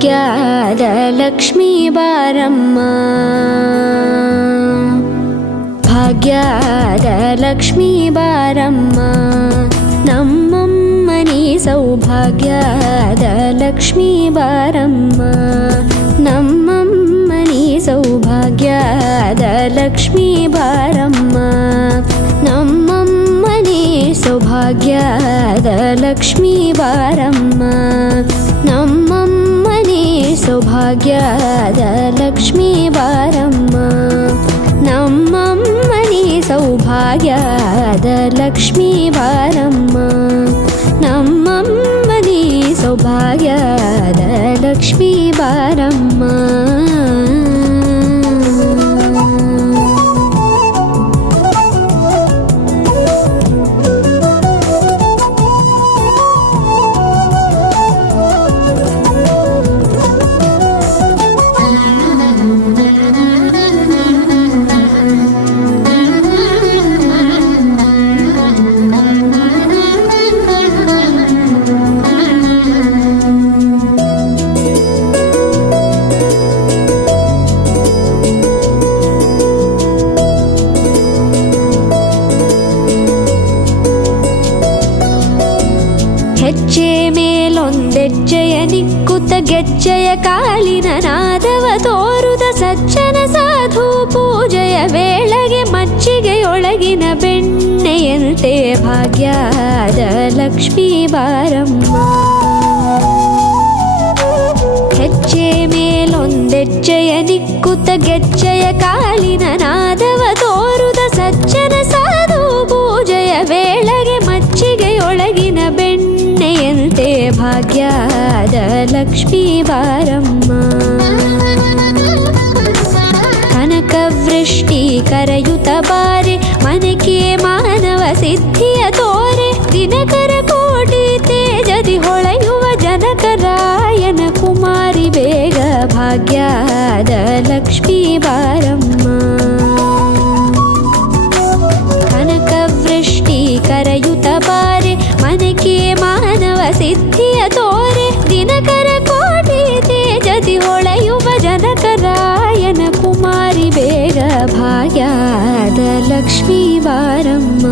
ಭಾಗ್ಯದ ಲಕ್ಷ್ಮೀ ಬಾರಮ್ಮ ಭಾಗ್ಯದ ಲಕ್ಷ್ಮೀ ಬಾರಮ್ಮ ನಮ್ಮಮ್ಮನಿ ಸೌಭಾಗ್ಯದ ಲಕ್ಷ್ಮೀ ಬಾರಮ್ಮ ನಮ್ಮಮ್ಮನಿ ಸೌಭಾಗ್ಯದ ಲಕ್ಷ್ಮೀ ಬಾರಮ್ಮ ನಮ್ಮಮ್ಮನಿ ಸೌಭಾಗ್ಯದ ಲಕ್ಷ್ಮೀ ಬಾರಮ್ಮ ನಮ್ಮಮ್ಮನಿ ಸೌಭಾಗ್ಯದ ಲಕ್ಷ್ಮೀ ಬಾರಮ್ಮ ನಮ್ಮಮ್ಮನಿ ಸೌಭಾಗ್ಯದ ಲಕ್ಷ್ಮೀ ಬಾರಮ್ಮ ನಮ್ಮಮ್ಮನಿ ಸೌಭಾಗ್ಯದ ಲಕ್ಷ್ಮೀ ಬಾರಮ್ಮ ಹೆಜ್ಜೆ ಮೇಲೊಂದೆಜ್ಜೆಯ ನಿಕ್ಕುತ್ತ ಗೆಜ್ಜೆಯ ಕಾಲಿನ ನಾದವ ತೋರುದ ಸಜ್ಜನ ಸಾಧು ಪೂಜೆಯ ವೇಳೆಗೆ ಮಜ್ಜಿಗೆಯೊಳಗಿನ ಬೆಣ್ಣೆಯಂತೆ ಭಾಗ್ಯದ ಲಕ್ಷ್ಮೀ ಬಾರಮ್ಮ ಹೆಜ್ಜೆ ಮೇಲೊಂದೆಜ್ಜೆಯ ನಿಕ್ಕುತ್ತ ಗೆಜ್ಜೆಯ ಕಾಲಿನ ನಾದವ ತೋರುದ ಸಜ್ಜನ ಸಾಧು ಪೂಜೆಯ ವೇಳೆಗೆ ಮಜ್ಜಿಗೆಯೊಳಗಿನ ಬೆಣ್ಣೆಯಂತೆ ಭಾಗ್ಯದ ಲಕ್ಷ್ಮೀ ಬಾರಮ್ಮ ಕನಕವೃಷ್ಟಿ ಕರೆಯುತ್ತ ಬಾರೆ ಮನಕೆ ಮಾನವ ಸಿದ್ಧಿಯ ತೋರೆ ದಿನಕರ ಕೋಟಿ ತೇಜದಿ ಹೊಳೆಯುವ ಜನಕರಾಯನ ಕುಮಾರಿ ಬೇಗ ಭಾಗ್ಯದ ಲಕ್ಷ್ಮೀ ಬಾರಮ್ಮ ಕನಕವೃಷ್ಟಿ ಕರೆಯುತ್ತ ಬಾರೆ ಮನಕೆ ಮಾನವ ಸಿದ್ಧಿಯ ತೋರೆ ದಿನಕರ ಕೋಟಿ ತೇಜದಿ ಹೊಳೆಯುವ ಜನಕರಾಯನ ಕುಮಾರಿ ಬೇಗ ಭಾಗ್ಯದ ಲಕ್ಷ್ಮೀ ಬಾರಮ್ಮ